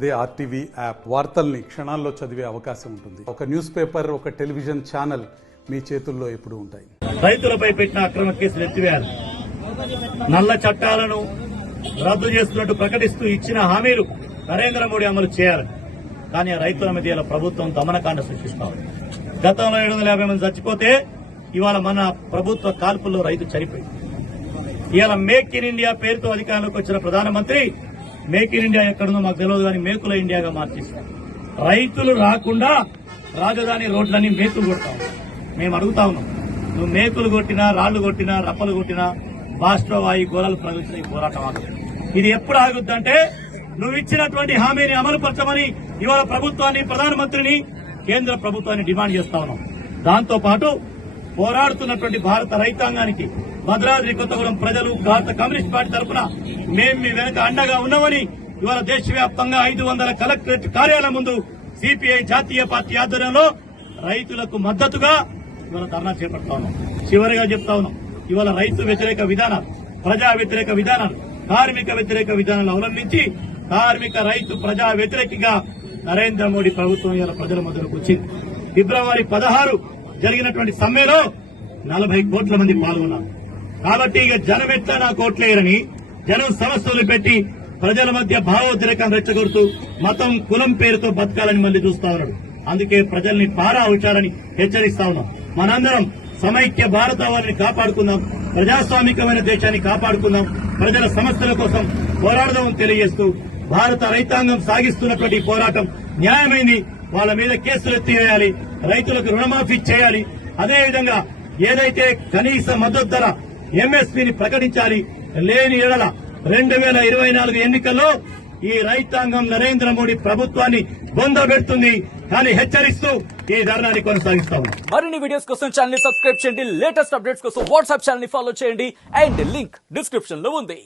అదే RTV app వార్తల్ని క్షణాల్లో చదివే అవకాశం ఉంటుంది. ఒక న్యూస్ పేపర్, ఒక టెలివిజన్ ఛానల్ మీ చేతుల్లో ఎప్పుడూ ఉంటాయి. రైతులపై పెట్టిన అక్రమ కేసులు ఎత్తివేయాలి. నల్ల చట్టాలను రద్దు చేస్తున్నట్టు ప్రకటిస్తూ ఇచ్చిన హామీలు నరేంద్ర మోడీ అమలు చేయాలి. కానీ ఆ రైతుల మీద ఇలా ప్రభుత్వం దమనకాండ సృష్టిస్తోంది. గతంలో 750 మంది చచ్చిపోతే ఇవాళ మన ప్రభుత్వ కాల్పుల్లో రైతు చనిపోయింది. ఇవాళ మేక్ ఇన్ ఇండియా పేరుతో అధికారంలోకి వచ్చిన ప్రధానమంత్రి మేక్ ఇన్ ఇండియా ఎక్కడుందో మాకు తెలియదు కానీ మేకుల ఇండియాగా మార్చేస్తారు. రైతులు రాకుండా రాజధాని రోడ్లన్నీ మేకులు కొడతాం. మేము అడుగుతా ఉన్నాం, నువ్వు మేకులు కొట్టినా, రాళ్లు కొట్టినా, రప్పలు కొట్టినా బాష్ట్రవాయి గోళాలు ప్రవేశించిన ఈ పోరాటం ఆగదు. ఇది ఎప్పుడు ఆగుద్దంటే నువ్వు ఇచ్చినటువంటి హామీని అమలుపరచమని ఇవాళ ప్రభుత్వాన్ని, ప్రధానమంత్రిని, కేంద్ర ప్రభుత్వాన్ని డిమాండ్ చేస్తా ఉన్నాం. దాంతో పాటు పోరాడుతున్నటువంటి భారత రైతాంగానికి భద్రాద్రి కొత్తగూడెం ప్రజలు, భారత కమ్యూనిస్ట్ పార్టీ తరఫున మేము మీ వెనక అండగా ఉన్నామని ఇవాళ దేశవ్యాప్తంగా 500 కలెక్టరేట్ కార్యాలయం ముందు సిపిఐ జాతీయ పార్టీ ఆధ్వర్యంలో రైతులకు మద్దతుగా ఇవాళ ధర్నా చేపడతా ఉన్నాం. చివరిగా చెప్తా ఉన్నాం, ఇవాళ రైతు వ్యతిరేక విధానాలు, ప్రజా వ్యతిరేక విధానాలు, కార్మిక వ్యతిరేక విధానాలు అవలంబించి కార్మిక, రైతు, ప్రజా వ్యతిరేకిగా నరేంద్ర మోడీ ప్రభుత్వం ఇవాళ ప్రజల మధ్యలోకి వచ్చింది. ఫిబ్రవరి 16 జరిగినటువంటి సమ్మెలో 40 కోట్ల మంది పాల్గొన్నారు. కాబట్టి ఇక జనం ఎట్లా నా కోట్లేరని జనం సమస్యలు పెట్టి ప్రజల మధ్య భావోద్రేకం రెచ్చగొడుతూ మతం, కులం పేరుతో బతకాలని మళ్లీ చూస్తా ఉన్నాడు. అందుకే ప్రజల్ని పారా ఉంచాలని హెచ్చరిస్తా ఉన్నాం. మనందరం సమైక్య భారతావనిని కాపాడుకుందాం, ప్రజాస్వామికమైన దేశాన్ని కాపాడుకుందాం, ప్రజల సమస్యల కోసం పోరాడదామని తెలియజేస్తూ భారత రైతాంగం సాగిస్తున్నటువంటి పోరాటం న్యాయమైంది. వాళ్ళ మీద కేసులు ఎత్తివేయాలి, రైతులకు రుణమాఫీ చేయాలి. అదేవిధంగా ఏదైతే కనీస మద్దతు ధర ఎంఎస్పీని ప్రకటించాలి. లేని ఎడల 2024 ఎన్నికల్లో ఈ రైతాంగం నరేంద్ర మోడీ ప్రభుత్వాన్ని బొందబెడుతుంది. కానీ హెచ్చరిస్తూ ఈ ధర్నాన్ని కొనసాగిస్తాము. మరిన్ని వీడియోస్ కోసం ఛానల్ ని సబ్స్క్రైబ్ చేయండి. లేటెస్ట్ అప్డేట్స్ కోసం వాట్సాప్ ఛానల్ ని ఫాలో చేయండి. అండ్ లింక్ డిస్క్రిప్షన్ లో ఉంది.